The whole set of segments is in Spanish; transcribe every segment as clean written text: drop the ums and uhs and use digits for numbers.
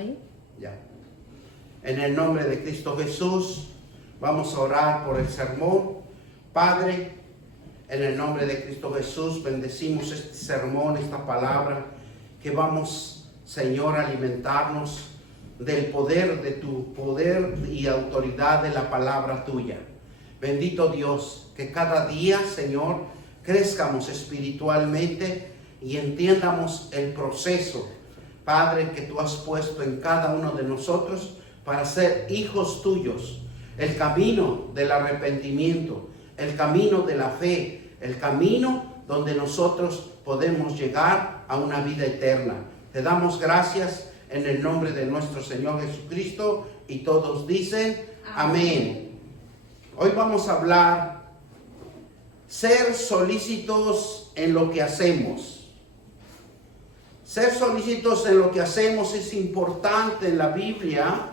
ahí. Ya. En el nombre de Cristo Jesús, vamos a orar por el sermón. Padre, en el nombre de Cristo Jesús, bendecimos este sermón, esta palabra, que vamos, Señor, a alimentarnos del poder, de tu poder y autoridad de la palabra tuya. Bendito Dios, que cada día, Señor, crezcamos espiritualmente y entiendamos el proceso, Padre, que tú has puesto en cada uno de nosotros para ser hijos tuyos. El camino del arrepentimiento, el camino de la fe, el camino donde nosotros podemos llegar a una vida eterna. Te damos gracias en el nombre de nuestro Señor Jesucristo, y todos dicen amén. Hoy vamos a hablar ser solícitos en lo que hacemos. Ser solícitos en lo que hacemos es importante en la Biblia,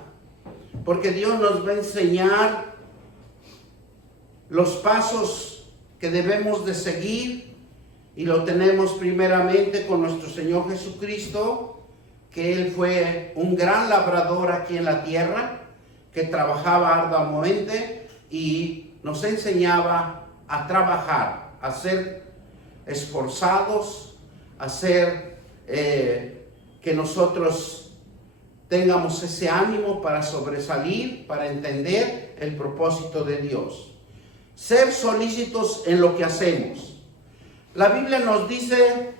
porque Dios nos va a enseñar los pasos que debemos de seguir, y lo tenemos primeramente con nuestro Señor Jesucristo, que Él fue un gran labrador aquí en la tierra, que trabajaba arduamente y nos enseñaba a trabajar, a ser esforzados, a ser que nosotros tengamos ese ánimo para sobresalir, para entender el propósito de Dios. Ser solícitos en lo que hacemos. La Biblia nos dice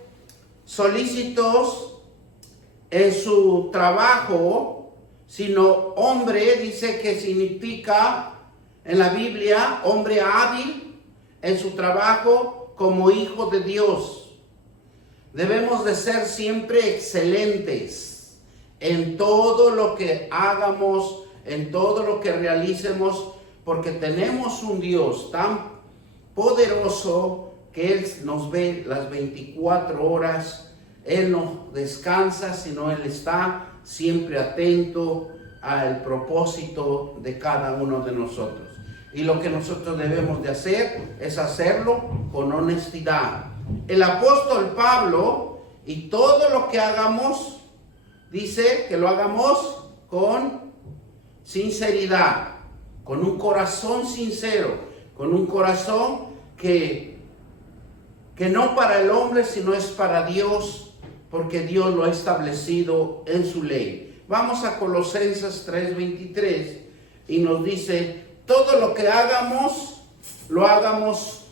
solícitos en su trabajo, sino hombre, dice que significa en la Biblia hombre hábil en su trabajo como hijo de Dios. Debemos de ser siempre excelentes en todo lo que hagamos, en todo lo que realicemos, porque tenemos un Dios tan poderoso que Él nos ve las 24 horas. Él no descansa, sino Él está siempre atento al propósito de cada uno de nosotros. Y lo que nosotros debemos de hacer es hacerlo con honestidad. El apóstol Pablo, y todo lo que hagamos, dice que lo hagamos con sinceridad, con un corazón sincero, con un corazón que no para el hombre, sino es para Dios, porque Dios lo ha establecido en su ley. Vamos a Colosenses 3:23 y nos dice: todo lo que hagamos, lo hagamos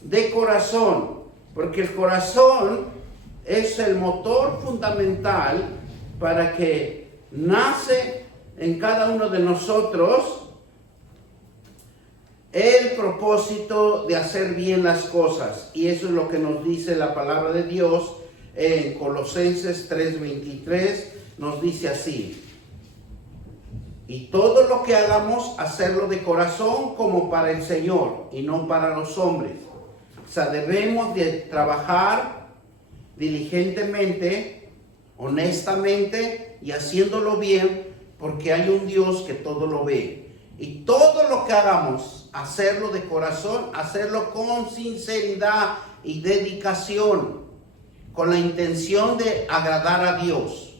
de corazón, porque el corazón es el motor fundamental para que nace en cada uno de nosotros el propósito de hacer bien las cosas. Y eso es lo que nos dice la palabra de Dios en Colosenses 3:23. Nos dice así: y todo lo que hagamos, hacerlo de corazón como para el Señor y no para los hombres. O sea, debemos de trabajar diligentemente, honestamente y haciéndolo bien, porque hay un Dios que todo lo ve. Y todo lo que hagamos, hacerlo de corazón, hacerlo con sinceridad y dedicación, con la intención de agradar a Dios.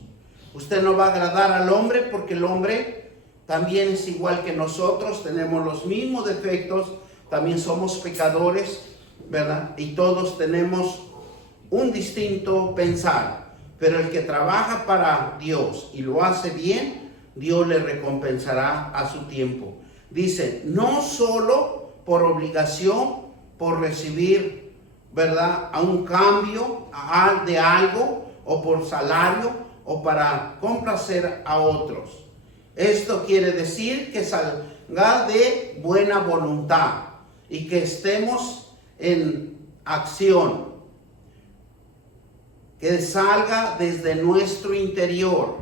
Usted no va a agradar al hombre, porque el hombre también es igual que nosotros, tenemos los mismos defectos, también somos pecadores, ¿verdad? Y todos tenemos un distinto pensar, pero el que trabaja para Dios y lo hace bien, Dios le recompensará a su tiempo. Dice, no solo por obligación, por recibir, ¿verdad?, a un cambio de algo, o por salario, o para complacer a otros. Esto quiere decir que salga de buena voluntad y que estemos en acción, que salga desde nuestro interior,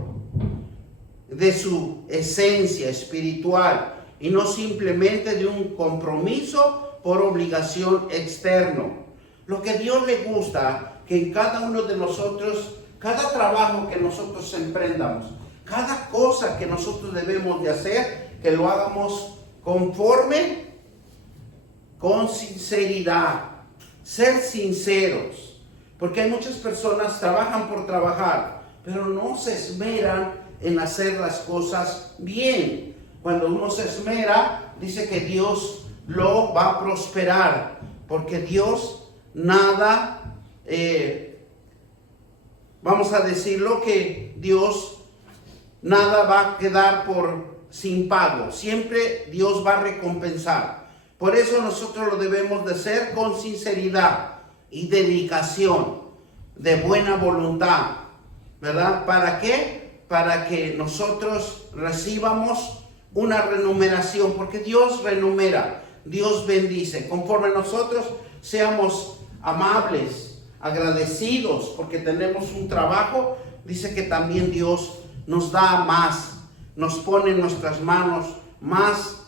de su esencia espiritual, y no simplemente de un compromiso por obligación externo. Lo que Dios le gusta, que en cada uno de nosotros, cada trabajo que nosotros emprendamos, cada cosa que nosotros debemos de hacer, que lo hagamos conforme, con sinceridad, ser sinceros, porque hay muchas personas que trabajan por trabajar, pero no se esmeran en hacer las cosas bien. Cuando uno se esmera, dice que Dios lo va a prosperar, porque Dios nada, vamos a decirlo, que Dios nada va a quedar sin pago. Siempre Dios va a recompensar. Por eso nosotros lo debemos de hacer con sinceridad y dedicación, de buena voluntad, ¿verdad? ¿Para qué? Para que nosotros recibamos una remuneración, porque Dios renumera, Dios bendice. Conforme nosotros seamos amables, agradecidos, porque tenemos un trabajo, dice que también Dios nos da más, nos pone en nuestras manos más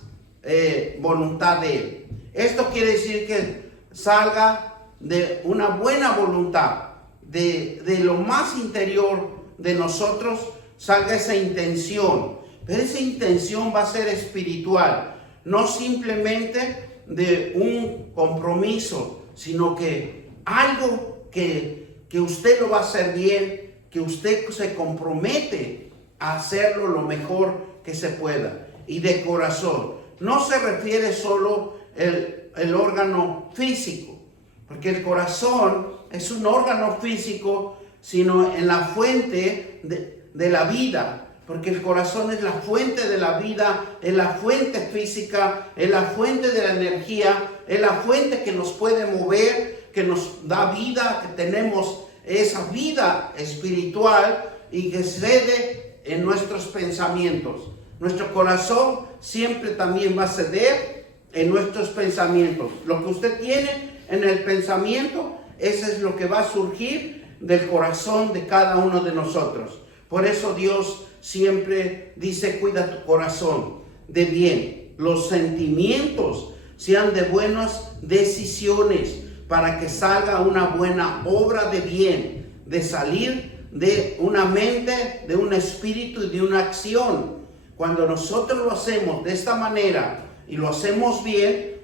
voluntad de Él. Esto quiere decir que salga de una buena voluntad, de lo más interior de nosotros, salga esa intención. Pero esa intención va a ser espiritual, no simplemente de un compromiso, sino que algo que usted lo va a hacer bien, que usted se compromete a hacerlo lo mejor que se pueda y de corazón. No se refiere solo el órgano físico, porque el corazón es un órgano físico, sino en la fuente de la vida, porque el corazón es la fuente de la vida, es la fuente física, es la fuente de la energía, es la fuente que nos puede mover, que nos da vida, que tenemos esa vida espiritual y que cede en nuestros pensamientos. Nuestro corazón siempre también va a ceder en nuestros pensamientos. Lo que usted tiene en el pensamiento, eso es lo que va a surgir del corazón de cada uno de nosotros. Por eso Dios siempre dice: cuida tu corazón de bien. Los sentimientos sean de buenas decisiones, para que salga una buena obra de bien, de salir de una mente, de un espíritu y de una acción. Cuando nosotros lo hacemos de esta manera y lo hacemos bien,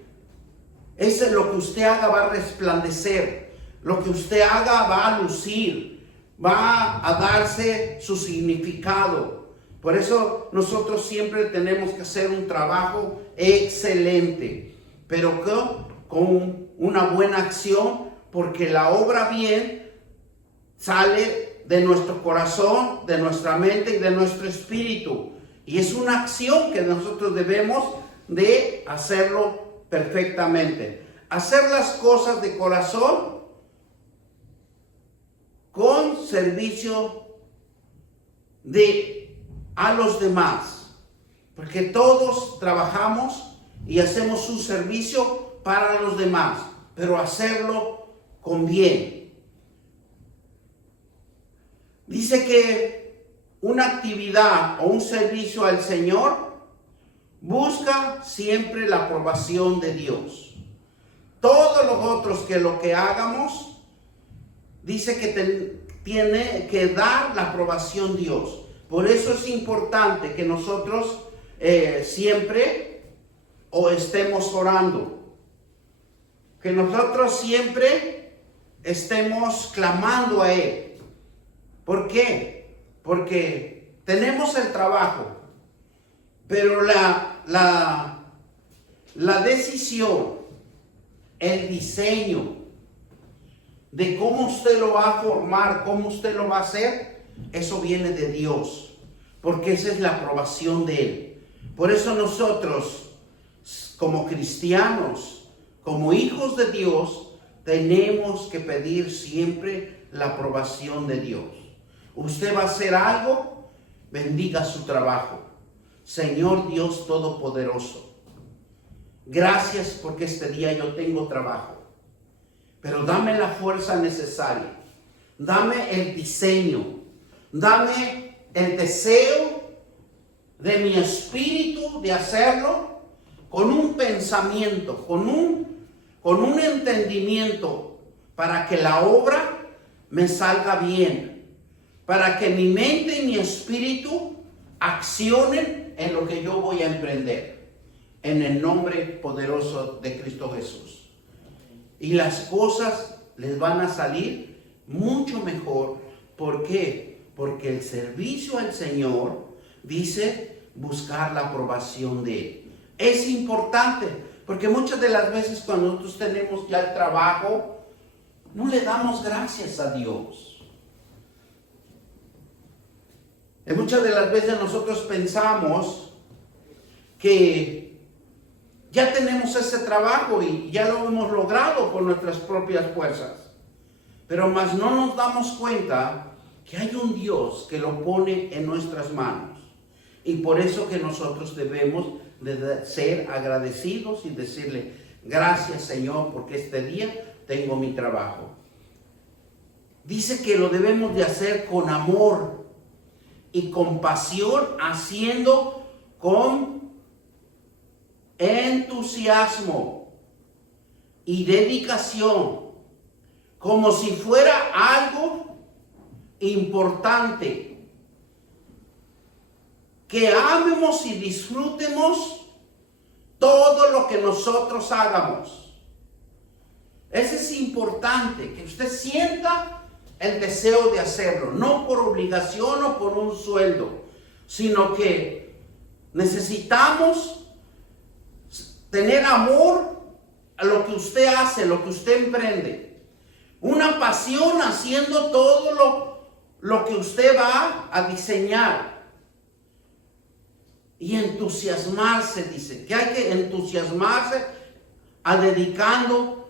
eso es lo que usted haga va a resplandecer, lo que usted haga va a lucir, va a darse su significado. Por eso nosotros siempre tenemos que hacer un trabajo excelente, pero con una buena acción, porque la obra bien sale de nuestro corazón, de nuestra mente y de nuestro espíritu. Y es una acción que nosotros debemos de hacerlo perfectamente. Hacer las cosas de corazón con servicio a los demás. Porque todos trabajamos y hacemos un servicio para los demás, pero hacerlo con bien. Dice que una actividad o un servicio al Señor busca siempre la aprobación de Dios. Todos los otros que lo que hagamos, dice que tiene que dar la aprobación Dios. Por eso es importante que nosotros siempre estemos orando, que nosotros siempre estemos clamando a Él. ¿Por qué? Porque tenemos el trabajo, pero la decisión, el diseño de cómo usted lo va a formar, cómo usted lo va a hacer, eso viene de Dios, porque esa es la aprobación de Él. Por eso nosotros, como cristianos, como hijos de Dios, tenemos que pedir siempre la aprobación de Dios. Usted va a hacer algo, bendiga su trabajo. Señor Dios Todopoderoso, gracias porque este día yo tengo trabajo, pero dame la fuerza necesaria, dame el diseño, dame el deseo de mi espíritu de hacerlo con un pensamiento, con un entendimiento, para que la obra me salga bien, para que mi mente y mi espíritu accionen en lo que yo voy a emprender, en el nombre poderoso de Cristo Jesús. Y las cosas les van a salir mucho mejor. ¿Por qué? Porque el servicio al Señor dice buscar la aprobación de Él. Es importante, porque muchas de las veces cuando nosotros tenemos ya el trabajo, no le damos gracias a Dios. Y muchas de las veces nosotros pensamos que ya tenemos ese trabajo y ya lo hemos logrado con nuestras propias fuerzas. Pero más no nos damos cuenta que hay un Dios que lo pone en nuestras manos. Y por eso que nosotros debemos de ser agradecidos y decirle, gracias Señor, porque este día tengo mi trabajo. Dice que lo debemos de hacer con amor y compasión, haciendo con entusiasmo y dedicación, como si fuera algo importante. Que amemos y disfrutemos todo lo que nosotros hagamos. Eso es importante, que usted sienta el deseo de hacerlo, no por obligación o por un sueldo, sino que necesitamos tener amor a lo que usted hace, lo que usted emprende. Una pasión haciendo todo lo que usted va a diseñar. Y entusiasmarse, dice, que hay que entusiasmarse a dedicando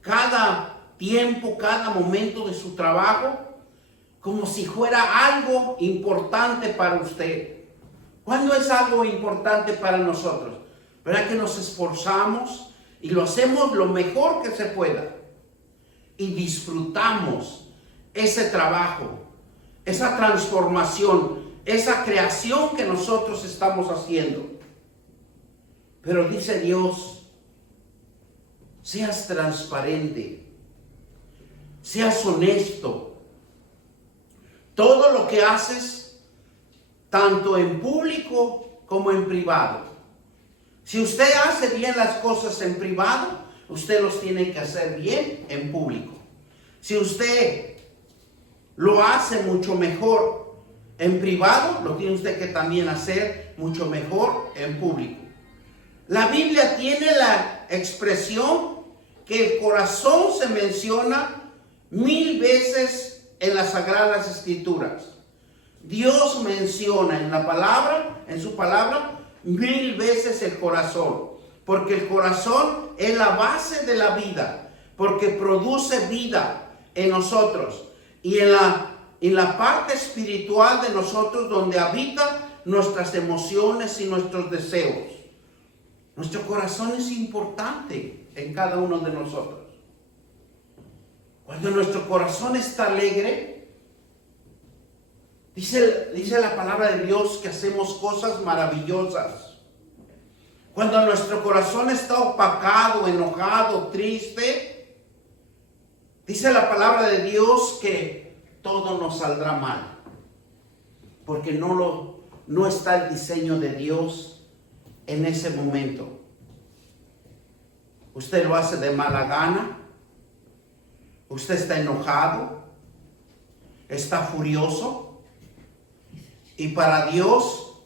cada tiempo, cada momento de su trabajo, como si fuera algo importante para usted. ¿Cuándo es algo importante para nosotros? ¿Verdad que nos esforzamos y lo hacemos lo mejor que se pueda? Y disfrutamos ese trabajo, esa transformación, esa creación que nosotros estamos haciendo. Pero dice Dios, seas transparente, seas honesto. Todo lo que haces, tanto en público como en privado. Si usted hace bien las cosas en privado, usted los tiene que hacer bien en público. Si usted lo hace mucho mejor en privado, lo tiene usted que también hacer mucho mejor en público. La Biblia tiene la expresión que el corazón se menciona 1000 veces en las Sagradas Escrituras. Dios menciona en la palabra, en su palabra, 1000 veces el corazón. Porque el corazón es la base de la vida. Porque produce vida en nosotros. Y en la parte espiritual de nosotros, donde habitan nuestras emociones y nuestros deseos. Nuestro corazón es importante en cada uno de nosotros. Cuando nuestro corazón está alegre, dice la palabra de Dios que hacemos cosas maravillosas. Cuando nuestro corazón está opacado, enojado, triste, dice la palabra de Dios que todo nos saldrá mal, porque no está el diseño de Dios en ese momento. Usted lo hace de mala gana, usted está enojado, está furioso, y para Dios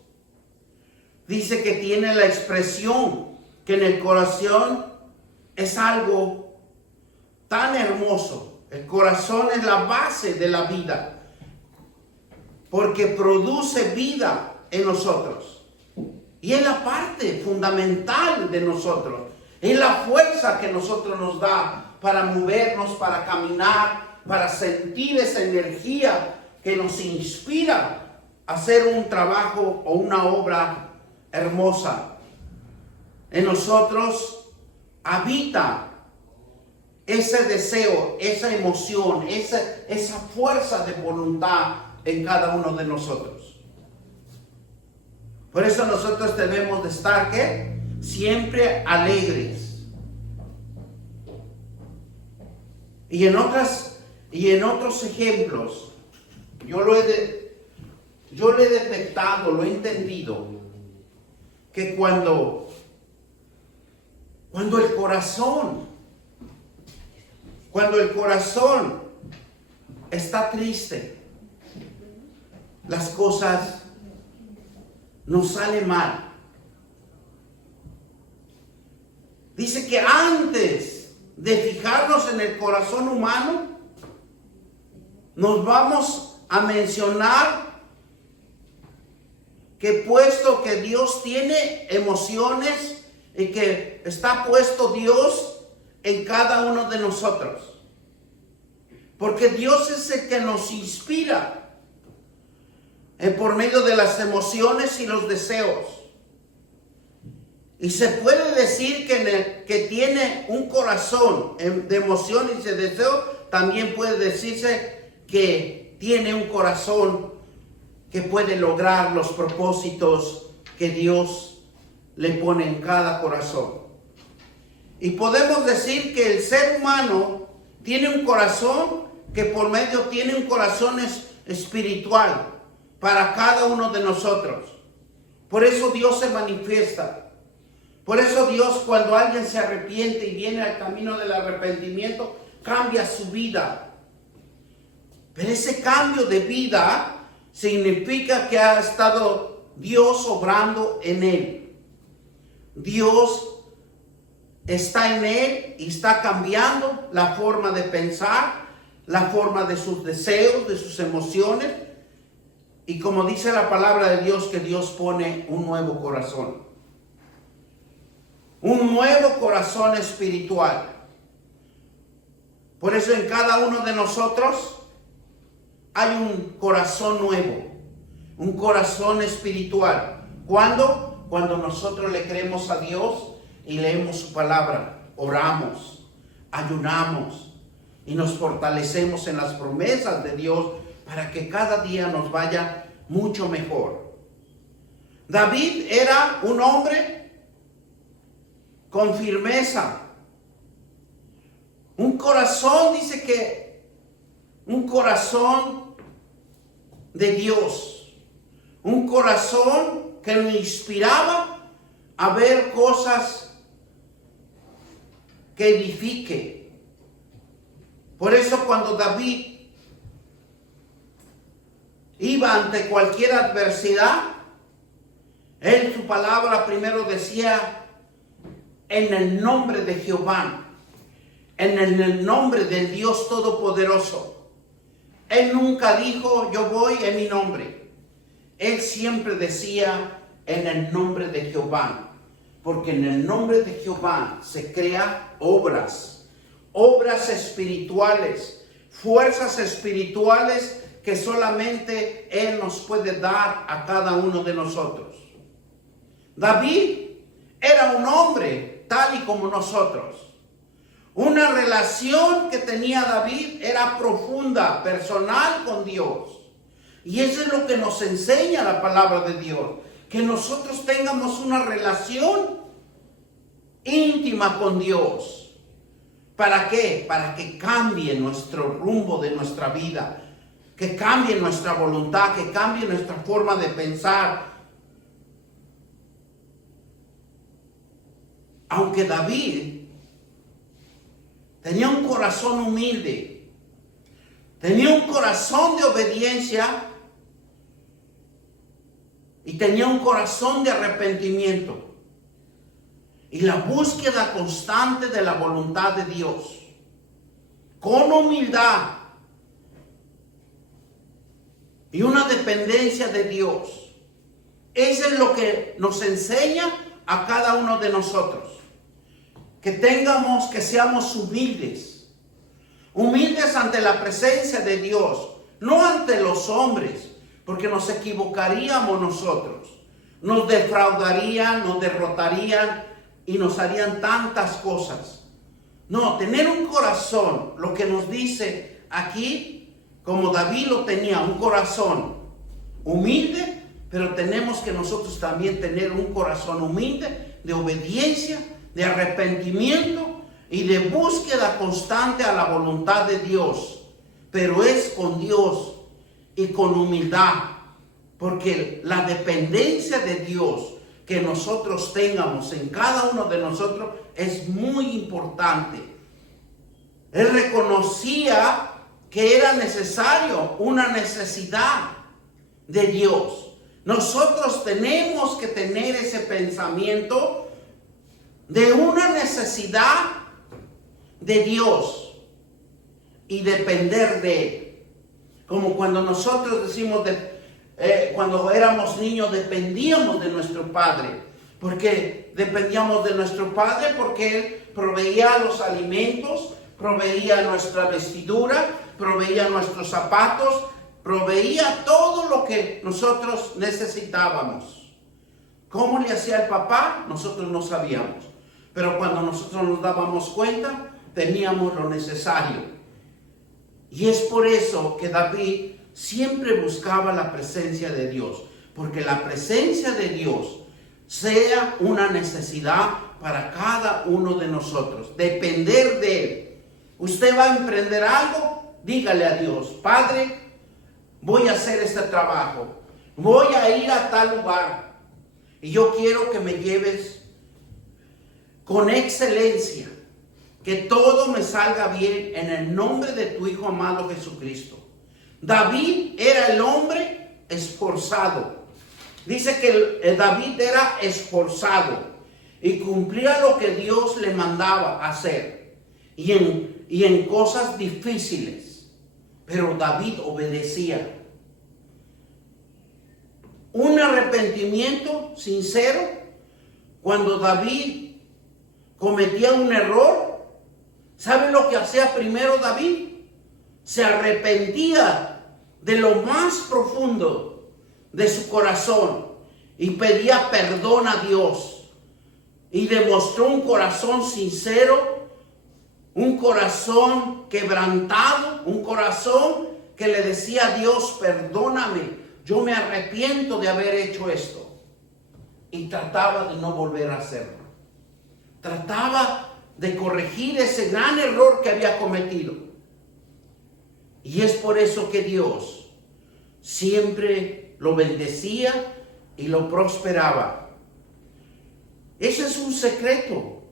dice que tiene la expresión que en el corazón es algo tan hermoso. El corazón es la base de la vida, porque produce vida en nosotros. Y es la parte fundamental de nosotros. Es la fuerza que nosotros nos da para movernos, para caminar, para sentir esa energía que nos inspira a hacer un trabajo o una obra hermosa. En nosotros habita ese deseo, esa emoción, esa fuerza de voluntad en cada uno de nosotros. Por eso nosotros debemos de estar, ¿qué? Siempre alegres. Y en otros ejemplos, yo lo he detectado, lo he entendido, que cuando el corazón está triste, las cosas nos sale mal. Dice que antes de fijarnos en el corazón humano, nos vamos a mencionar que puesto que Dios tiene emociones y que está puesto Dios en cada uno de nosotros. Porque Dios es el que nos inspira por medio de las emociones y los deseos. Y se puede decir que tiene un corazón de emociones y de deseo. También puede decirse que tiene un corazón que puede lograr los propósitos que Dios le pone en cada corazón. Y podemos decir que el ser humano tiene un corazón que por medio tiene un corazón espiritual para cada uno de nosotros. Por eso Dios se manifiesta. Por eso Dios, cuando alguien se arrepiente y viene al camino del arrepentimiento, cambia su vida. Pero ese cambio de vida significa que ha estado Dios obrando en él. Dios está en él y está cambiando la forma de pensar, la forma de sus deseos, de sus emociones. Y como dice la palabra de Dios, que Dios pone un nuevo corazón. Un nuevo corazón espiritual. Por eso en cada uno de nosotros hay un corazón nuevo, un corazón espiritual. ¿Cuándo? Cuando nosotros le creemos a Dios y leemos su palabra, oramos, ayunamos y nos fortalecemos en las promesas de Dios para que cada día nos vaya mucho mejor. David era un hombre con firmeza. Un corazón, dice que un corazón de Dios. Un corazón que me inspiraba a ver cosas que edifique. Por eso cuando David iba ante cualquier adversidad, él su palabra primero decía: en el nombre de Jehová, en el nombre del Dios Todopoderoso. Él nunca dijo: yo voy en mi nombre. Él siempre decía: en el nombre de Jehová. Porque en el nombre de Jehová se crean obras espirituales, fuerzas espirituales que solamente Él nos puede dar a cada uno de nosotros. David era un hombre tal y como nosotros. Una relación que tenía David era profunda, personal con Dios. Y eso es lo que nos enseña la palabra de Dios. Que nosotros tengamos una relación íntima con Dios. ¿Para qué? Para que cambie nuestro rumbo de nuestra vida. Que cambie nuestra voluntad, que cambie nuestra forma de pensar. Aunque David tenía un corazón humilde, tenía un corazón de obediencia y tenía un corazón de arrepentimiento y la búsqueda constante de la voluntad de Dios, con humildad y una dependencia de Dios. Eso es lo que nos enseña a cada uno de nosotros. Que seamos humildes ante la presencia de Dios, no ante los hombres, porque nos equivocaríamos nosotros, nos defraudarían, nos derrotarían y nos harían tantas cosas. No, tener un corazón, lo que nos dice aquí, como David lo tenía, un corazón humilde, pero tenemos que nosotros también tener un corazón humilde, de obediencia, de arrepentimiento y de búsqueda constante a la voluntad de Dios. Pero es con Dios y con humildad, porque la dependencia de Dios que nosotros tengamos en cada uno de nosotros es muy importante. Él reconocía que era necesario, una necesidad de Dios, Nosotros tenemos que tener ese pensamiento de una necesidad de Dios y depender de Él. Como cuando nosotros decimos, cuando éramos niños dependíamos de nuestro Padre. Porque dependíamos de nuestro Padre porque Él proveía los alimentos, proveía nuestra vestidura, proveía nuestros zapatos, proveía todo lo que nosotros necesitábamos. ¿Cómo le hacía el papá? Nosotros no sabíamos. Pero cuando nosotros nos dábamos cuenta, teníamos lo necesario. Y es por eso que David siempre buscaba la presencia de Dios. Porque la presencia de Dios sea una necesidad para cada uno de nosotros. Depender de Él. Usted va a emprender algo, dígale a Dios: Padre, voy a hacer este trabajo, voy a ir a tal lugar y yo quiero que me lleves con excelencia, que todo me salga bien en el nombre de tu Hijo amado Jesucristo. David era el hombre esforzado. Dice que David era esforzado y cumplía lo que Dios le mandaba hacer y en cosas difíciles. Pero David obedecía. Un arrepentimiento sincero, cuando David cometía un error, ¿sabe lo que hacía primero David? Se arrepentía de lo más profundo de su corazón y pedía perdón a Dios. Y demostró un corazón sincero, un corazón quebrantado, un corazón que le decía a Dios: perdóname, yo me arrepiento de haber hecho esto. Y trataba de no volver a hacerlo. Trataba de corregir ese gran error que había cometido. Y es por eso que Dios siempre lo bendecía y lo prosperaba. Ese es un secreto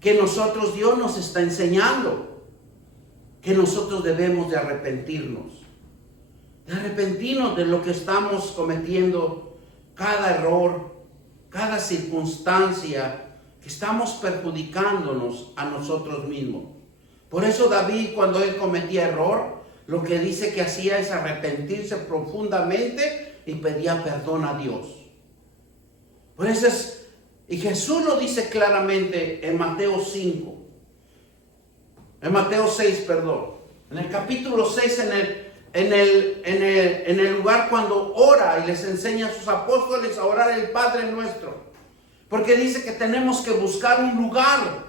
que Dios nos está enseñando, que nosotros debemos de arrepentirnos de lo que estamos cometiendo, cada error, cada circunstancia que estamos perjudicándonos a nosotros mismos. Por eso David, cuando él cometía error, lo que dice que hacía es arrepentirse profundamente y pedía perdón a Dios. Por eso y Jesús lo dice claramente en Mateo 5. En Mateo 6, perdón. En el capítulo 6, en el lugar cuando ora y les enseña a sus apóstoles a orar el Padre Nuestro. Porque dice que tenemos que buscar un lugar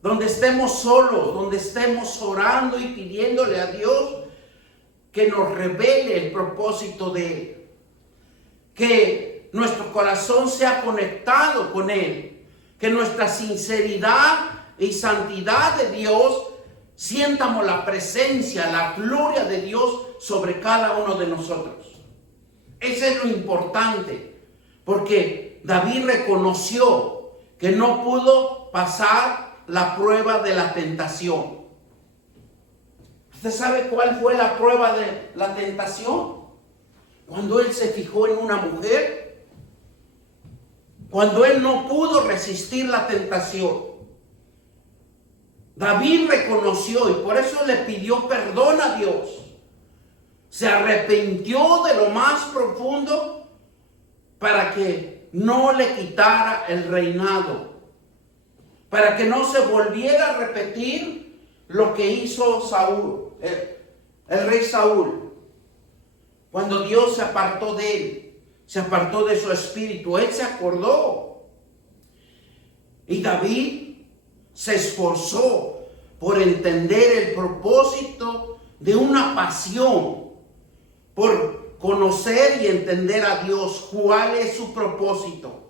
donde estemos solos, donde estemos orando y pidiéndole a Dios que nos revele el propósito de Él. Que nuestro corazón sea conectado con Él. Que nuestra sinceridad y santidad de Dios sientamos la presencia, la gloria de Dios sobre cada uno de nosotros. Eso es lo importante. Porque David reconoció que no pudo pasar la prueba de la tentación. ¿Usted sabe cuál fue la prueba de la tentación? Cuando él se fijó en una mujer, cuando él no pudo resistir la tentación. David reconoció y por eso le pidió perdón a Dios. Se arrepintió de lo más profundo para que no le quitara el reinado. Para que no se volviera a repetir lo que hizo Saúl, el rey Saúl. Cuando Dios se apartó de él, se apartó de su espíritu, él se acordó. Y David se esforzó por entender el propósito de una pasión, por conocer y entender a Dios, cuál es su propósito.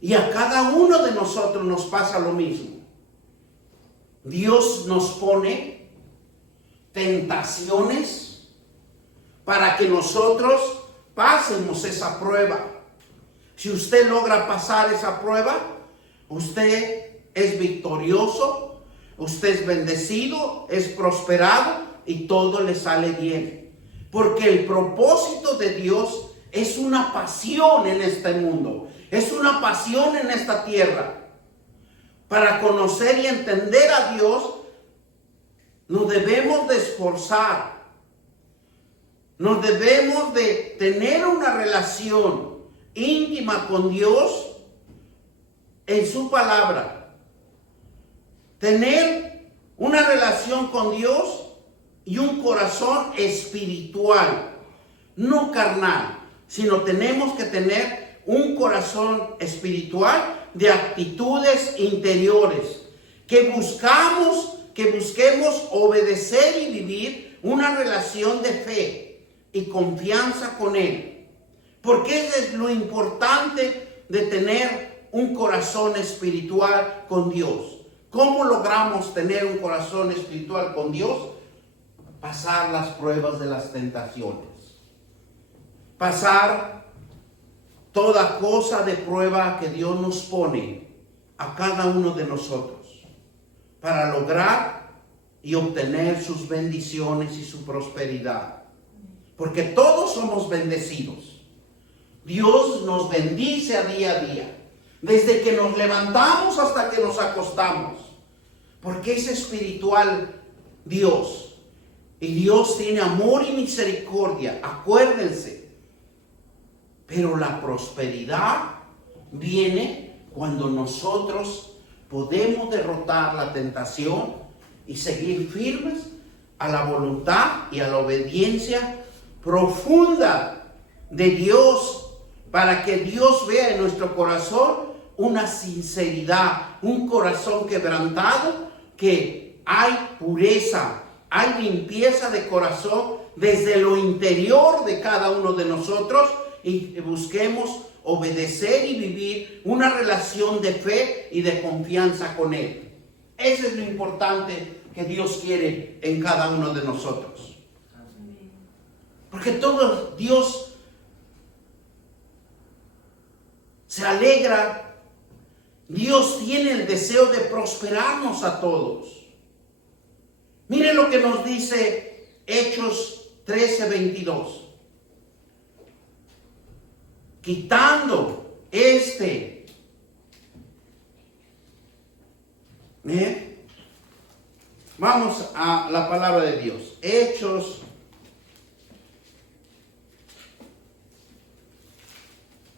Y a cada uno de nosotros nos pasa lo mismo. Dios nos pone tentaciones para que nosotros pasemos esa prueba. Si usted logra pasar esa prueba, usted es victorioso, usted es bendecido, es prosperado y todo le sale bien. Porque el propósito conocimiento de Dios es una pasión en este mundo, es una pasión en esta tierra. Para conocer y entender a Dios, nos debemos de esforzar, nos debemos de tener una relación íntima con Dios en su palabra, tener una relación con Dios y un corazón espiritual, no carnal, sino tenemos que tener un corazón espiritual de actitudes interiores, que busquemos obedecer y vivir una relación de fe y confianza con Él. Porque eso es lo importante de tener un corazón espiritual con Dios. ¿Cómo logramos tener un corazón espiritual con Dios? Pasar las pruebas de las tentaciones. Pasar toda cosa de prueba que Dios nos pone a cada uno de nosotros para lograr y obtener sus bendiciones y su prosperidad. Porque todos somos bendecidos. Dios nos bendice a día, desde que nos levantamos hasta que nos acostamos, porque es espiritual Dios, y Dios tiene amor y misericordia, acuérdense. Pero la prosperidad viene cuando nosotros podemos derrotar la tentación y seguir firmes a la voluntad y a la obediencia profunda de Dios, para que Dios vea en nuestro corazón una sinceridad, un corazón quebrantado, que hay pureza, hay limpieza de corazón desde lo interior de cada uno de nosotros, y busquemos obedecer y vivir una relación de fe y de confianza con Él. Eso es lo importante que Dios quiere en cada uno de nosotros. Porque todo Dios se alegra. Dios tiene el deseo de prosperarnos a todos. Miren lo que nos dice Hechos 13:22. Quitando vamos a la palabra de Dios. Hechos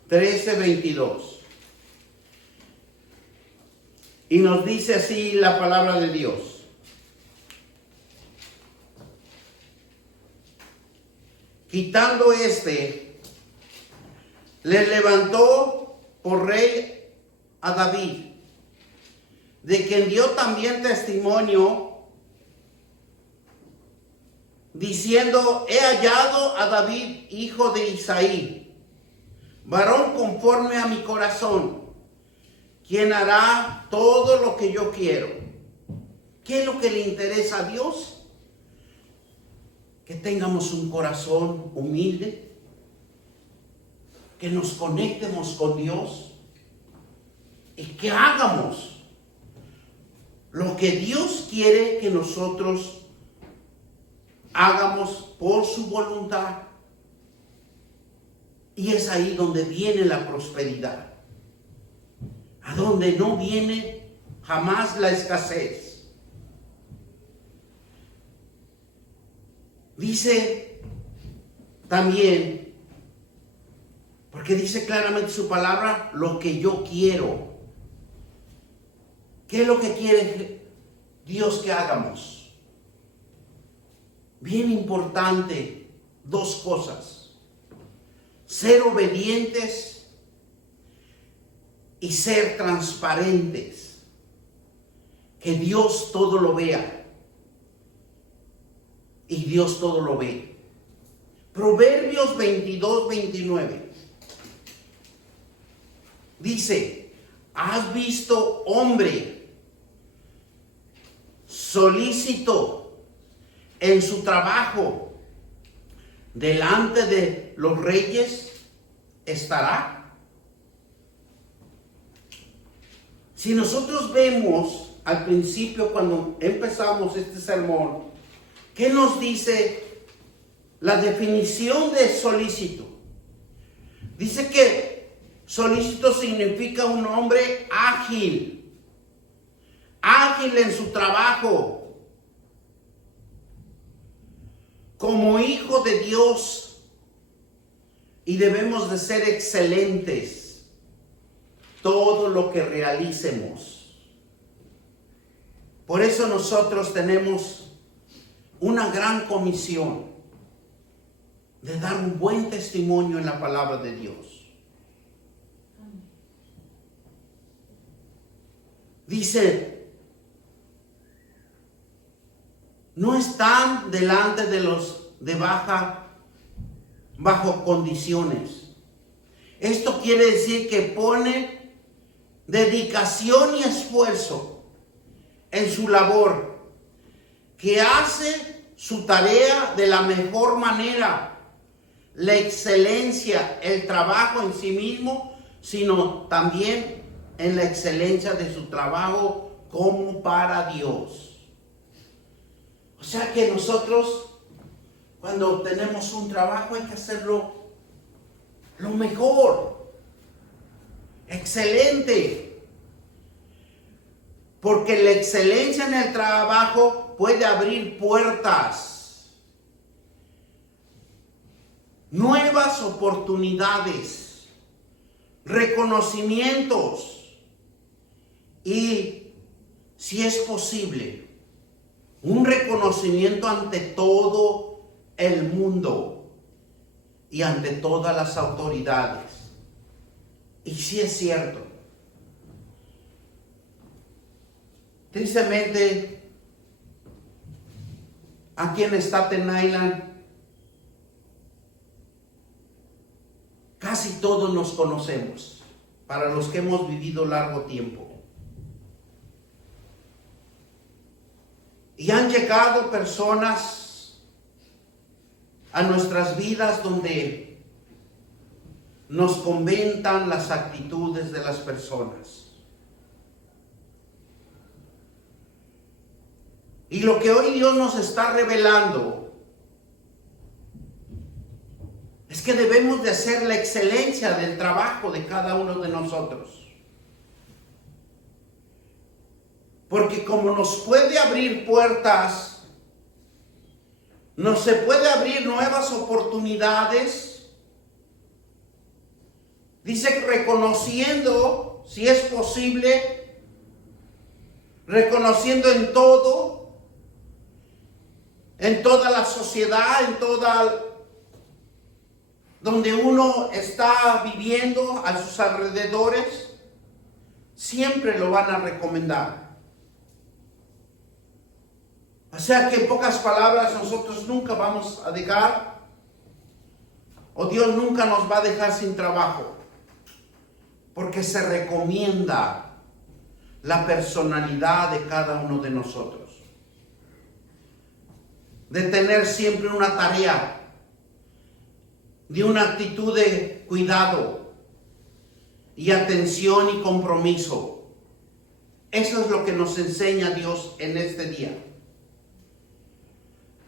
13:22. Y nos dice así la palabra de Dios. Quitando le levantó por rey a David, de quien dio también testimonio, diciendo: he hallado a David, hijo de Isaí, varón conforme a mi corazón, quien hará todo lo que yo quiero. ¿Qué es lo que le interesa a Dios? Que tengamos un corazón humilde, que nos conectemos con Dios y que hagamos lo que Dios quiere que nosotros hagamos por su voluntad. Y es ahí donde viene la prosperidad, a donde no viene jamás la escasez. Dice también, porque dice claramente su palabra, lo que yo quiero. ¿Qué es lo que quiere Dios que hagamos? Bien importante, dos cosas: ser obedientes y ser transparentes. Que Dios todo lo vea. Y Dios todo lo ve. Proverbios 22:29. Dice: ¿has visto hombre solícito en su trabajo? Delante de los reyes estará. Si nosotros vemos al principio, cuando empezamos este sermón, ¿qué nos dice la definición de solícito. Dice que solícito significa un hombre ágil, ágil en su trabajo, como hijo de Dios, y debemos de ser excelentes todo lo que realicemos. Por eso nosotros tenemos una gran comisión de dar un buen testimonio en la palabra de Dios. Dice, no están delante de los de bajo condiciones. Esto quiere decir que pone dedicación y esfuerzo en su labor, que hace su tarea de la mejor manera. La excelencia, el trabajo en sí mismo, sino también en la excelencia de su trabajo como para Dios. O sea que nosotros, cuando tenemos un trabajo, hay que hacerlo lo mejor, excelente. Porque la excelencia en el trabajo puede abrir puertas, nuevas oportunidades, reconocimientos y, si es posible, un reconocimiento ante todo el mundo y ante todas las autoridades. Y si es cierto, tristemente, aquí en Staten Island, casi todos nos conocemos, para los que hemos vivido largo tiempo. Y han llegado personas a nuestras vidas donde nos comentan las actitudes de las personas. Y lo que hoy Dios nos está revelando es que debemos de hacer la excelencia del trabajo de cada uno de nosotros. Porque como nos puede abrir puertas, nos se puede abrir nuevas oportunidades. Dice reconociendo, si es posible, reconociendo en todo, en toda la sociedad, en toda donde uno está viviendo a sus alrededores, siempre lo van a recomendar. O sea que en pocas palabras nosotros nunca vamos a dejar, o Dios nunca nos va a dejar sin trabajo, porque se recomienda la personalidad de cada uno de nosotros, de tener siempre una tarea, de una actitud de cuidado y atención y compromiso. Eso es lo que nos enseña Dios en este día.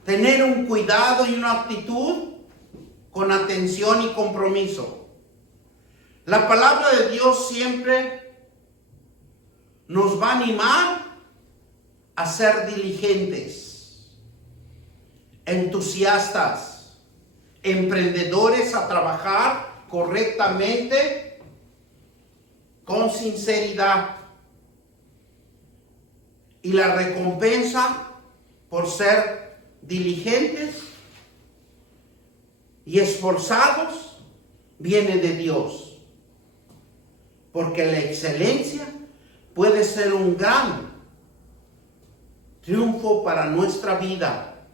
Tener un cuidado y una actitud con atención y compromiso. La palabra de Dios siempre nos va a animar a ser diligentes, entusiastas, emprendedores a trabajar correctamente, con sinceridad. Y la recompensa por ser diligentes y esforzados viene de Dios. Porque la excelencia puede ser un gran triunfo para nuestra vida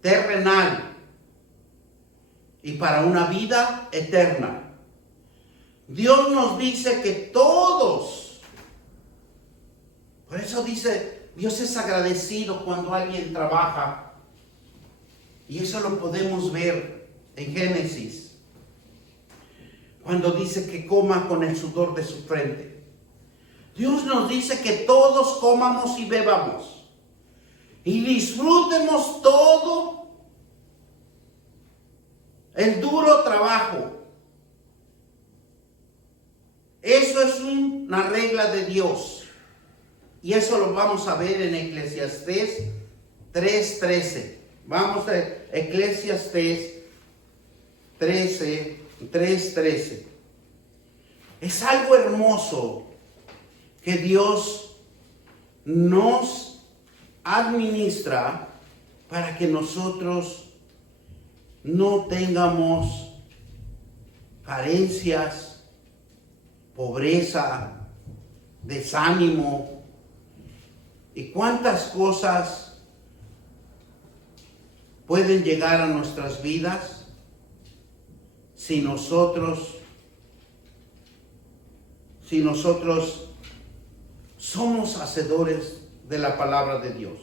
terrenal y para una vida eterna. Dios nos dice que todos, por eso dice, Dios es agradecido cuando alguien trabaja. Y eso lo podemos ver en Génesis, cuando dice que coma con el sudor de su frente. Dios nos dice que todos comamos y bebamos y disfrutemos todo el duro trabajo. Eso es una regla de Dios. Y eso lo vamos a ver en Eclesiastés 3:13. Vamos a Eclesiastés 3:13. Es algo hermoso que Dios nos administra para que nosotros no tengamos carencias, pobreza, desánimo y cuántas cosas pueden llegar a nuestras vidas si nosotros somos hacedores de la palabra de Dios.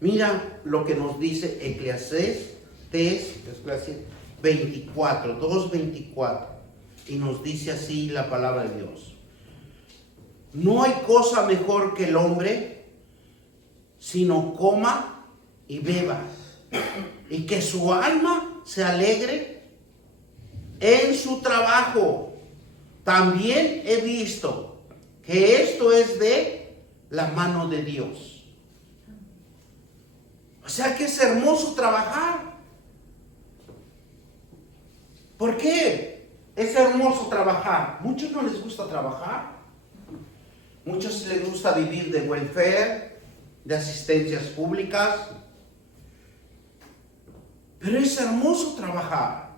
Mira lo que nos dice Eclesiastés 2:24, y nos dice así la palabra de Dios. No hay cosa mejor que el hombre, sino coma y beba, y que su alma se alegre en su trabajo. También he visto que esto es de la mano de Dios. O sea que es hermoso trabajar. ¿Por qué es hermoso trabajar? Muchos no les gusta trabajar. Muchos les gusta vivir de welfare, de asistencias públicas. Pero es hermoso trabajar.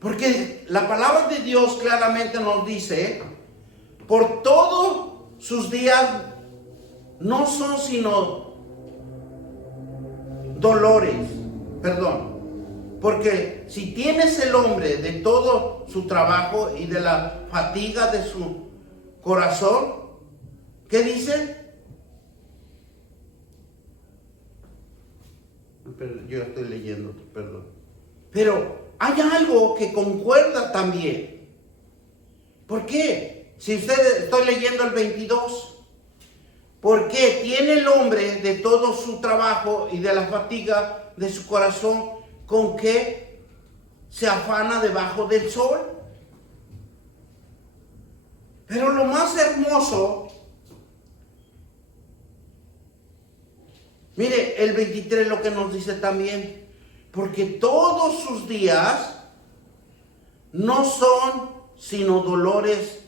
Porque la palabra de Dios claramente nos dice, por todos sus días no son sino dolores, porque si tienes el hombre de todo su trabajo y de la fatiga de su corazón, ¿qué dice? Yo estoy leyendo, perdón. Pero hay algo que concuerda también. ¿Por qué? Si estoy leyendo el 22. Porque tiene el hombre de todo su trabajo y de la fatiga de su corazón con que se afana debajo del sol. Pero lo más hermoso, mire el 23 lo que nos dice también, porque todos sus días no son sino dolores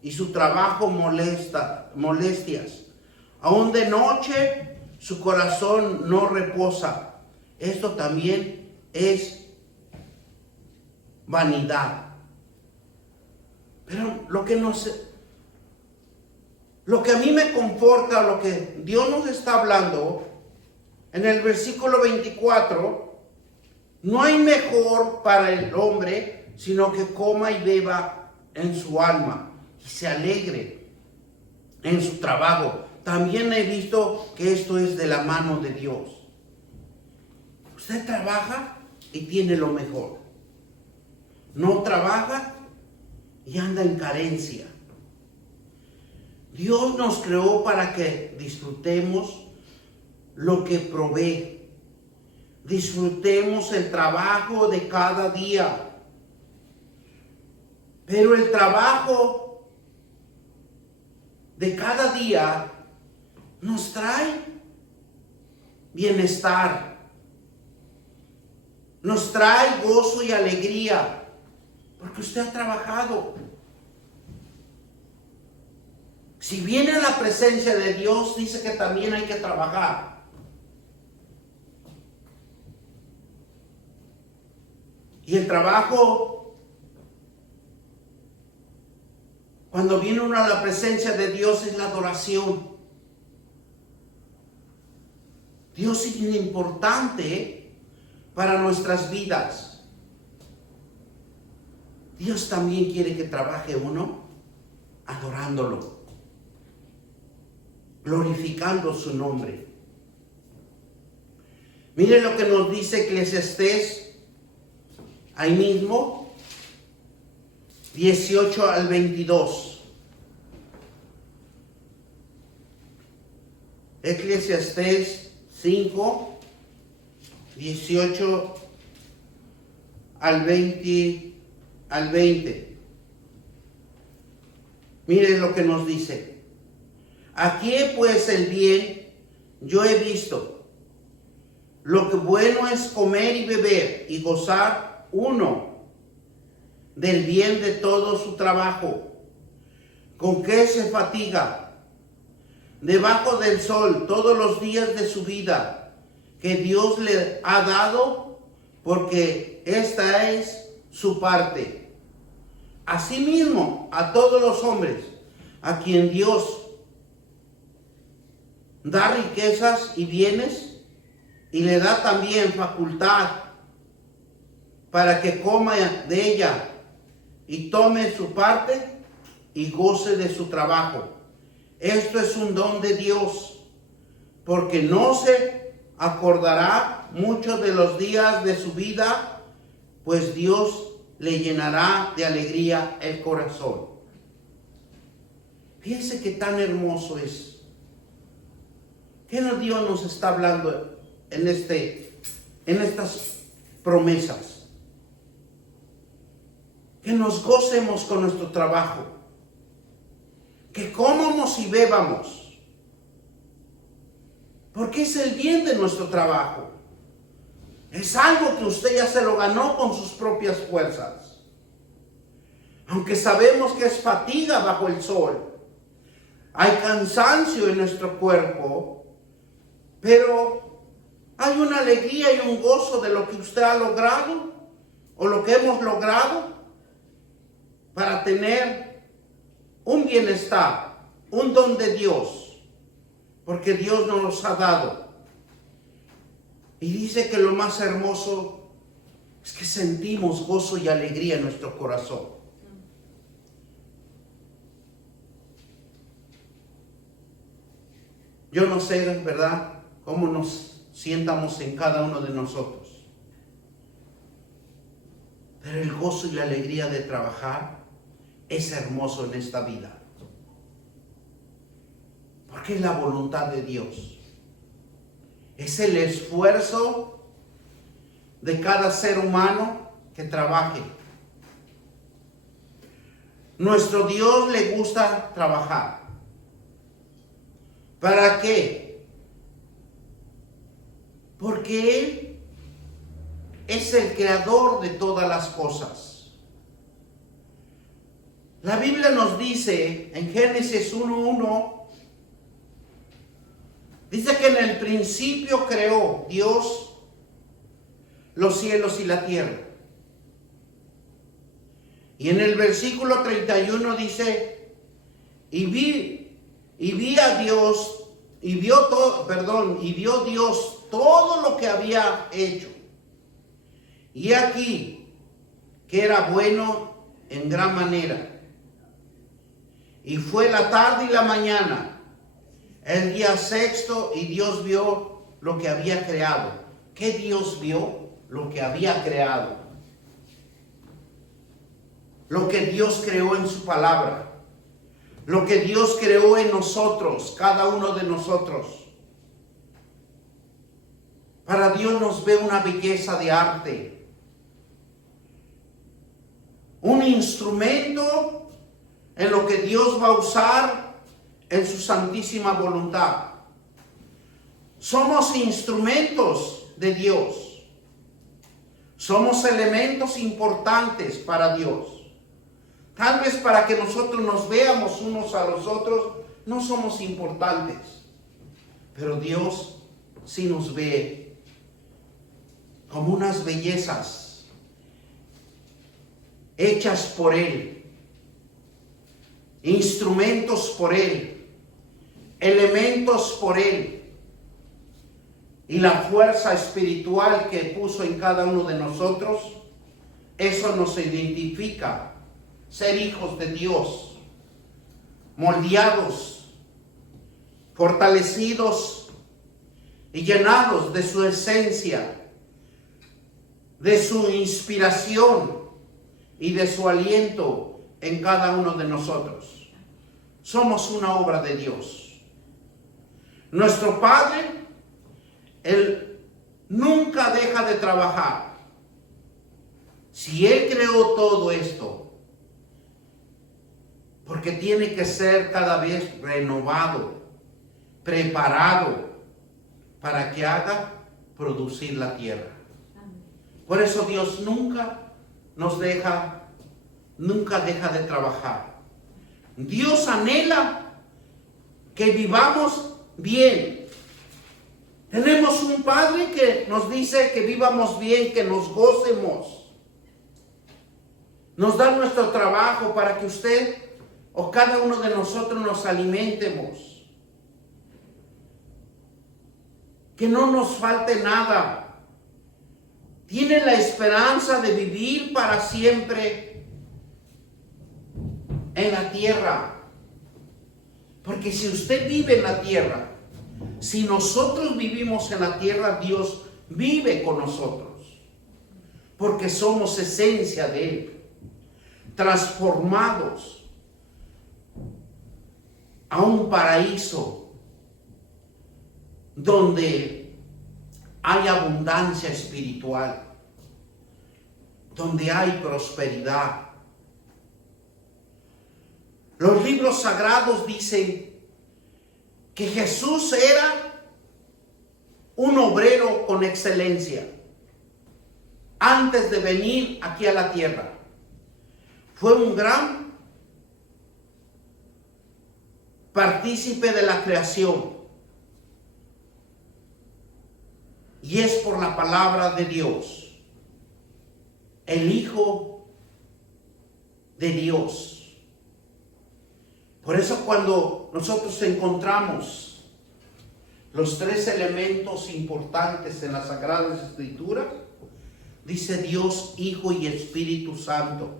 y su trabajo molestias. Aún de noche su corazón no reposa. Esto también es vanidad. Pero lo que a mí me conforta, lo que Dios nos está hablando, en el versículo 24, no hay mejor para el hombre, sino que coma y beba en su alma y se alegre en su trabajo. También he visto que esto es de la mano de Dios. Usted trabaja y tiene lo mejor. No trabaja y anda en carencia. Dios nos creó para que disfrutemos lo que provee. Disfrutemos el trabajo de cada día. Pero el trabajo de cada día nos trae bienestar, nos trae gozo y alegría, porque usted ha trabajado. Si viene a la presencia de Dios, dice que también hay que trabajar. Y el trabajo, cuando viene uno a la presencia de Dios, es la adoración. Dios es importante para nuestras vidas. Dios también quiere que trabaje uno adorándolo, glorificando su nombre. Mire lo que nos dice Eclesiastés, ahí mismo, 18 al 22. Eclesiastés 5, 18 al 20. Miren lo que nos dice. Aquí pues el bien yo he visto. Lo que bueno es comer y beber y gozar uno del bien de todo su trabajo. ¿Con qué se fatiga? Debajo del sol todos los días de su vida que Dios le ha dado, porque esta es su parte. Asimismo, a todos los hombres, a quien Dios da riquezas y bienes, y le da también facultad para que coma de ella y tome su parte y goce de su trabajo. Esto es un don de Dios, porque no se acordará mucho de los días de su vida, pues Dios le llenará de alegría el corazón. Fíjense qué tan hermoso es. ¿Qué Dios nos está hablando en estas promesas? Que nos gocemos con nuestro trabajo, que comamos y bebamos, porque es el bien de nuestro trabajo. Es algo que usted ya se lo ganó con sus propias fuerzas. Aunque sabemos que es fatiga bajo el sol, hay cansancio en nuestro cuerpo, pero hay una alegría y un gozo de lo que usted ha logrado o lo que hemos logrado para tener un bienestar, un don de Dios, porque Dios nos los ha dado. Y dice que lo más hermoso es que sentimos gozo y alegría en nuestro corazón. Yo no sé, ¿verdad?, cómo nos sientamos en cada uno de nosotros. Pero el gozo y la alegría de trabajar es hermoso en esta vida. Porque es la voluntad de Dios. Es el esfuerzo de cada ser humano que trabaje. Nuestro Dios le gusta trabajar. ¿Para qué? Porque Él es el creador de todas las cosas. La Biblia nos dice en Génesis 1:1, dice que en el principio creó Dios los cielos y la tierra. Y en el versículo 31 dice, y vio Dios todo lo que había hecho. Y aquí que era bueno en gran manera. Y fue la tarde y la mañana, el día sexto, y Dios vio lo que había creado. ¿Qué Dios vio? Lo que había creado. Lo que Dios creó en su palabra. Lo que Dios creó en nosotros, cada uno de nosotros. Para Dios nos ve una belleza de arte. Un instrumento en lo que Dios va a usar en su santísima voluntad. Somos instrumentos de Dios. Somos elementos importantes para Dios. Tal vez para que nosotros nos veamos unos a los otros, no somos importantes. Pero Dios sí nos ve como unas bellezas hechas por Él, instrumentos por Él, elementos por Él, y la fuerza espiritual que puso en cada uno de nosotros, eso nos identifica. Ser hijos de Dios, moldeados, fortalecidos y llenados de su esencia, de su inspiración y de su aliento en cada uno de nosotros. Somos una obra de Dios. Nuestro Padre, Él nunca deja de trabajar. Si Él creó todo esto, porque tiene que ser cada vez renovado, preparado para que haga producir la tierra. Por eso Dios nunca deja de trabajar. Dios anhela que vivamos bien. Tenemos un Padre que nos dice que vivamos bien, que nos gocemos. Nos da nuestro trabajo para que usted o cada uno de nosotros nos alimentemos. Que no nos falte nada. Tiene la esperanza de vivir para siempre en la tierra. Porque si usted vive en la tierra, si nosotros vivimos en la tierra, Dios vive con nosotros. Porque somos esencia de Él, transformados a un paraíso donde hay abundancia espiritual, donde hay prosperidad. Los libros sagrados dicen que Jesús era un obrero con excelencia antes de venir aquí a la tierra. Fue un gran partícipe de la creación. Y es por la palabra de Dios, el Hijo de Dios. Por eso cuando nosotros encontramos los tres elementos importantes en las Sagradas Escrituras, dice Dios, Hijo y Espíritu Santo.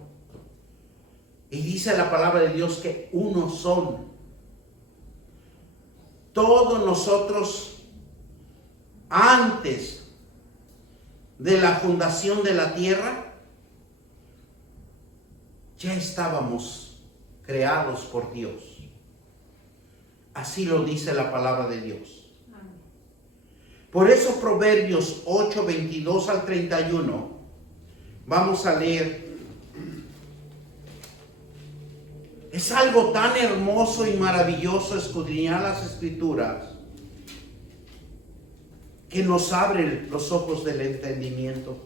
Y dice la palabra de Dios que uno son. Todos nosotros, antes de la fundación de la tierra, ya estábamos creados por Dios. Así lo dice la palabra de Dios. Por eso Proverbios 8, 22 al 31, vamos a leer. Es algo tan hermoso y maravilloso escudriñar las Escrituras, que nos abre los ojos del entendimiento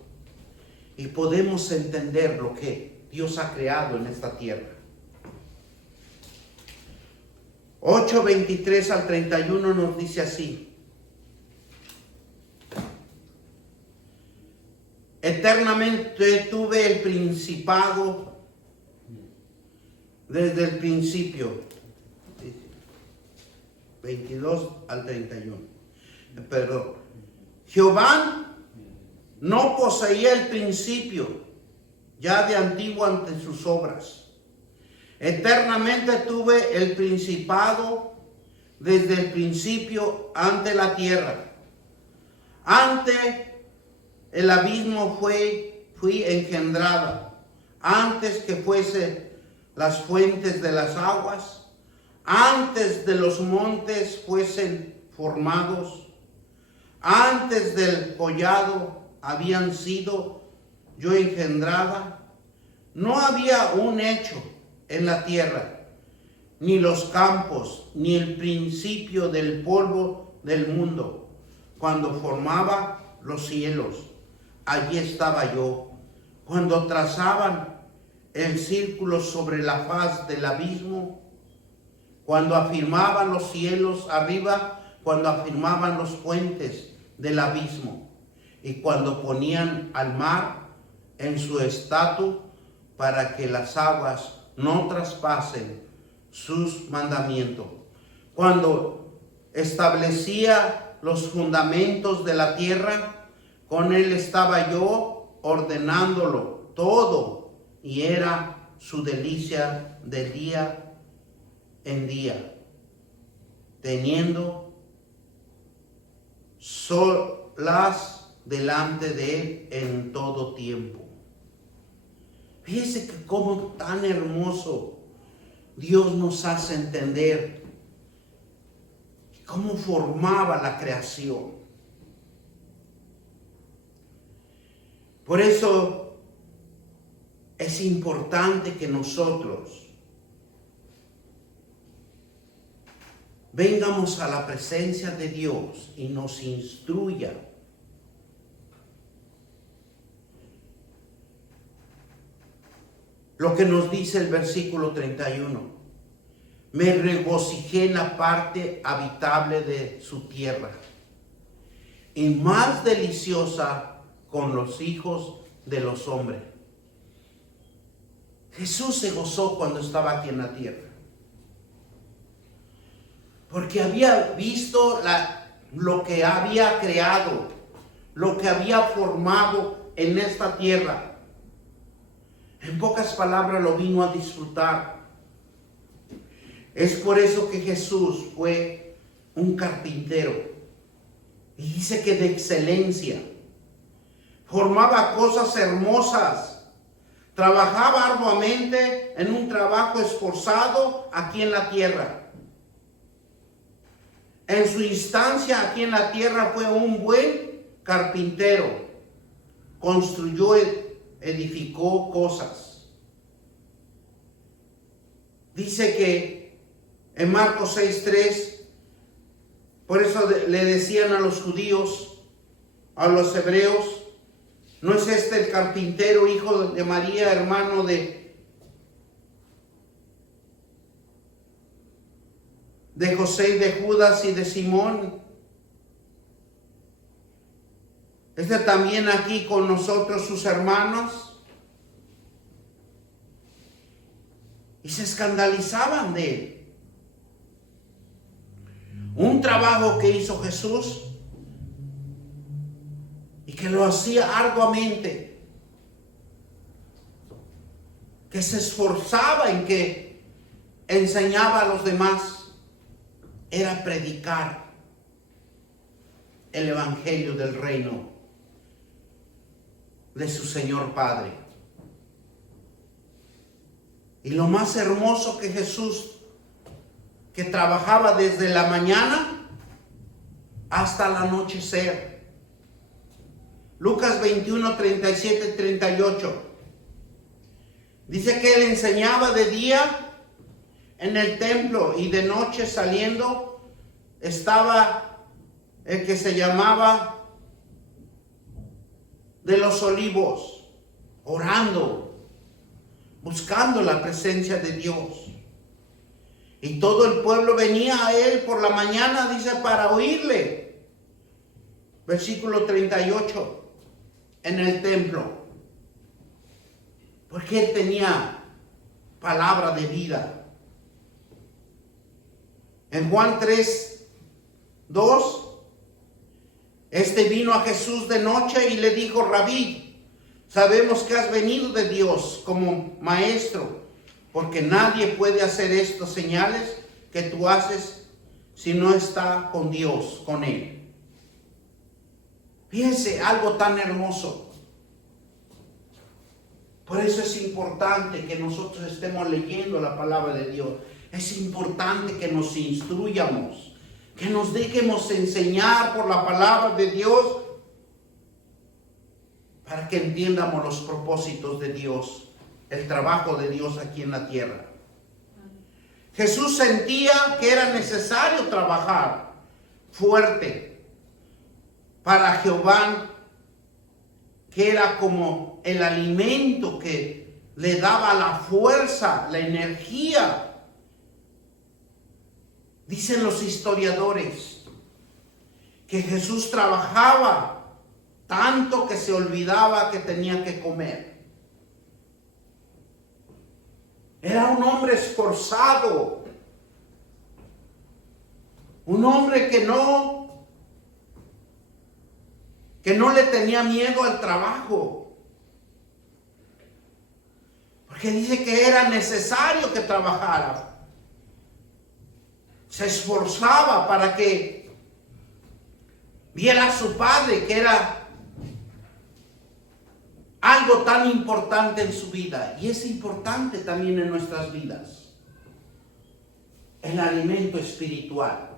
y podemos entender lo que Dios ha creado en esta tierra. 8, 23 al 31 nos dice así: eternamente tuve el principado desde el principio. 22 al 31. Perdón. Jehová no poseía el principio, ya de antiguo ante sus obras. Eternamente tuve el principado desde el principio ante la tierra. Ante el abismo fui engendrada, antes que fuese las fuentes de las aguas, antes de los montes fuesen formados. Antes del collado habían sido yo engendrada. No había un hecho en la tierra, ni los campos, ni el principio del polvo del mundo. Cuando formaba los cielos, allí estaba yo. Cuando trazaban el círculo sobre la faz del abismo, cuando afirmaban los cielos arriba, cuando afirmaban los puentes del abismo, y cuando ponían al mar en su estatu para que las aguas no traspasen sus mandamientos, cuando establecía los fundamentos de la tierra, con él estaba yo ordenándolo todo, y era su delicia de día en día, teniendo solas delante de él en todo tiempo. Fíjese que como tan hermoso Dios nos hace entender cómo formaba la creación. Por eso es importante que nosotros vengamos a la presencia de Dios y nos instruya. Lo que nos dice el versículo 31. Me regocijé en la parte habitable de su tierra y más deliciosa con los hijos de los hombres. Jesús se gozó cuando estaba aquí en la tierra, porque había visto lo que había creado, lo que había formado en esta tierra. En pocas palabras, lo vino a disfrutar. Es por eso que Jesús fue un carpintero. Y dice que de excelencia. Formaba cosas hermosas. Trabajaba arduamente en un trabajo esforzado aquí en la tierra. En su instancia aquí en la tierra fue un buen carpintero. Construyó, edificó cosas. Dice que en Marcos 6:3, por eso le decían a los judíos, a los hebreos, ¿no es este el carpintero, hijo de María, hermano de José y de Judas y de Simón? ¿Este también aquí con nosotros sus hermanos? Y se escandalizaban de él. Un trabajo que hizo Jesús y que lo hacía arduamente, que se esforzaba en que enseñaba a los demás, era predicar el evangelio del reino de su Señor Padre. Y lo más hermoso que Jesús, que trabajaba desde la mañana hasta el anochecer. Lucas 21, 37, 38. Dice que él enseñaba de día en el templo y de noche saliendo estaba el que se llamaba de los Olivos, orando, buscando la presencia de Dios. Y todo el pueblo venía a él por la mañana, dice, para oírle. Versículo 38, en el templo. Porque él tenía palabra de vida. En Juan 3:2, este vino a Jesús de noche y le dijo: Rabí, sabemos que has venido de Dios como maestro, porque nadie puede hacer estas señales que tú haces si no está con Dios, con Él. Fíjense, algo tan hermoso. Por eso es importante que nosotros estemos leyendo la palabra de Dios. Es importante que nos instruyamos, que nos dejemos enseñar por la palabra de Dios, para que entiendamos los propósitos de Dios, el trabajo de Dios aquí en la tierra. Jesús sentía que era necesario trabajar fuerte para Jehová, que era como el alimento que le daba la fuerza, la energía. Dicen los historiadores que Jesús trabajaba tanto que se olvidaba que tenía que comer. Era un hombre esforzado, un hombre que no le tenía miedo al trabajo, porque dice que era necesario que trabajara. Se esforzaba para que viera a su padre, que era algo tan importante en su vida, y es importante también en nuestras vidas, el alimento espiritual.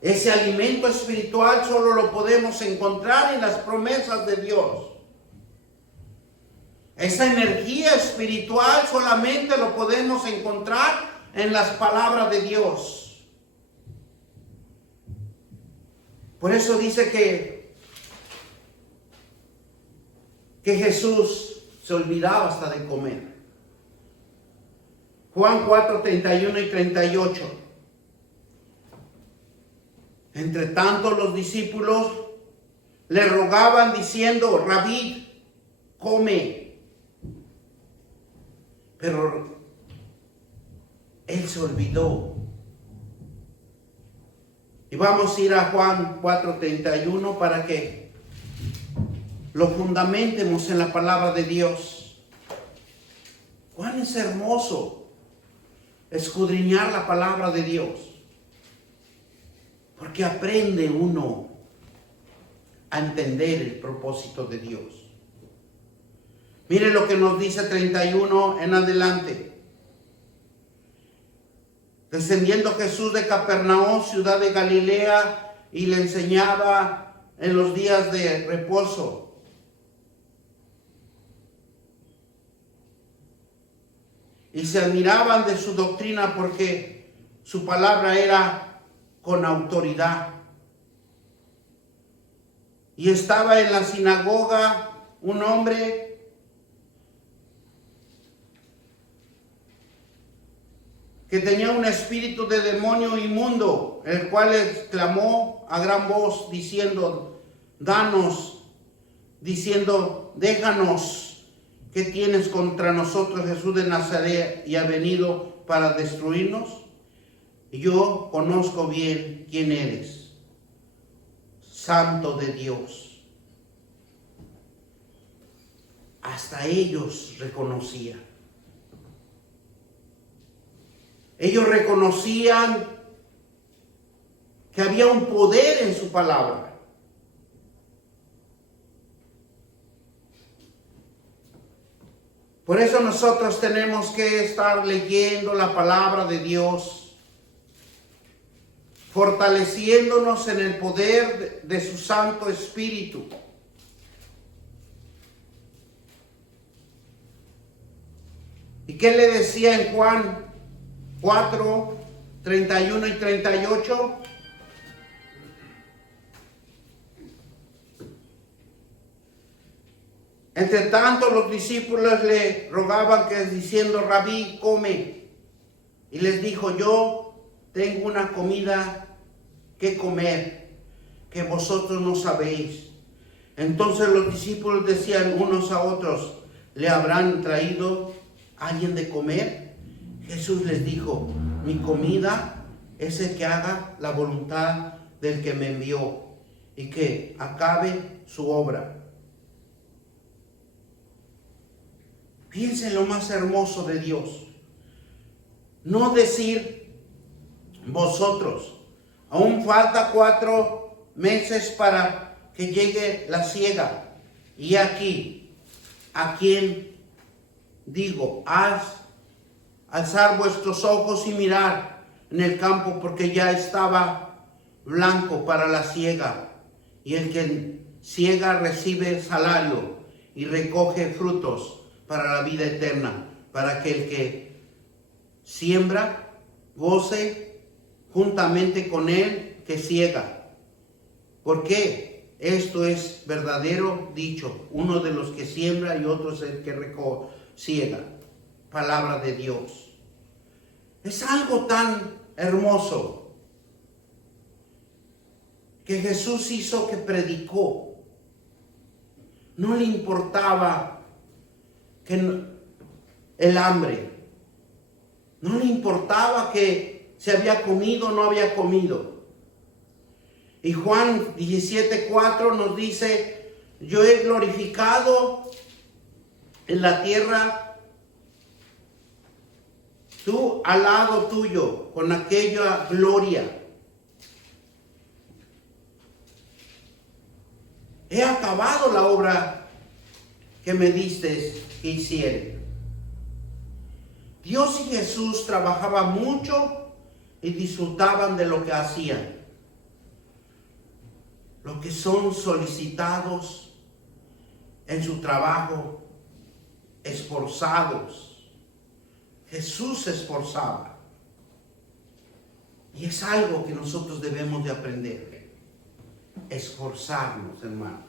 Ese alimento espiritual solo lo podemos encontrar en las promesas de Dios. Esa energía espiritual solamente lo podemos encontrar en las palabras de Dios. Por eso dice que Jesús se olvidaba hasta de comer. Juan 4, 31 y 38. Entre tanto los discípulos le rogaban diciendo: Rabí, come. Pero él se olvidó. Y vamos a ir a Juan 4:31 para que lo fundamentemos en la palabra de Dios. Cuán es hermoso escudriñar la palabra de Dios, porque aprende uno a entender el propósito de Dios. Mire lo que nos dice 31 en adelante. Descendiendo Jesús de Capernaum, ciudad de Galilea, y le enseñaba en los días de reposo. Y se admiraban de su doctrina porque su palabra era con autoridad. Y estaba en la sinagoga un hombre que tenía un espíritu de demonio inmundo, el cual exclamó a gran voz diciendo: déjanos, ¿qué tienes contra nosotros, Jesús de Nazaret, y ha venido para destruirnos? Yo conozco bien quién eres, Santo de Dios. Hasta ellos reconocían. Ellos reconocían que había un poder en su palabra. Por eso nosotros tenemos que estar leyendo la palabra de Dios, fortaleciéndonos en el poder de su Santo Espíritu. ¿Y qué le decía en Juan 4, 31 y 38? Entre tanto los discípulos le rogaban diciendo: Rabí, come. Y les dijo: yo tengo una comida que comer que vosotros no sabéis. Entonces los discípulos decían unos a otros: ¿le habrán traído alguien de comer? Jesús les dijo: mi comida es el que haga la voluntad del que me envió y que acabe su obra. Piensen lo más hermoso de Dios. No decir vosotros, aún falta 4 meses para que llegue la siega. Y aquí, a quien digo, alzar vuestros ojos y mirar en el campo, porque ya estaba blanco para la siega. Y el que siega recibe salario y recoge frutos para la vida eterna, para que el que siembra goce juntamente con él que siega. Porque esto es verdadero dicho: uno de los que siembra y otro es el que siega. Palabra de Dios. Es algo tan hermoso que Jesús hizo, que predicó. No le importaba el hambre. No le importaba que se había comido o no había comido. Y Juan 17:4 nos dice: yo he glorificado en la tierra, tú al lado tuyo, con aquella gloria. He acabado la obra que me diste que hiciere. Dios y Jesús trabajaban mucho y disfrutaban de lo que hacían. Los que son solicitados en su trabajo esforzados. Jesús se esforzaba. Y es algo que nosotros debemos de aprender. Esforzarnos, hermano.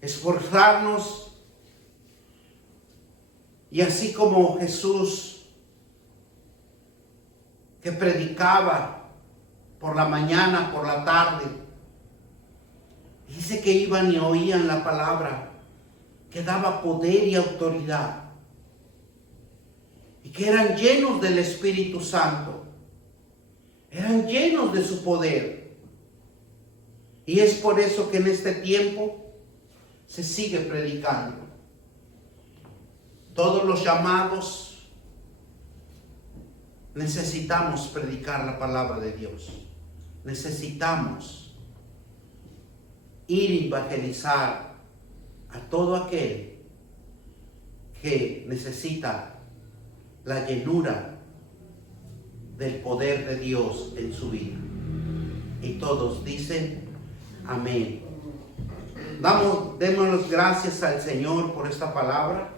Esforzarnos. Y así como Jesús, que predicaba por la mañana, por la tarde, dice que iban y oían la palabra, que daba poder y autoridad, y que eran llenos del Espíritu Santo, eran llenos de su poder. Y es por eso que en este tiempo se sigue predicando. Todos los llamados necesitamos predicar la palabra de Dios. Necesitamos ir a evangelizar a todo aquel que necesita la llenura del poder de Dios en su vida. Y todos dicen amén. Demos gracias al Señor por esta palabra.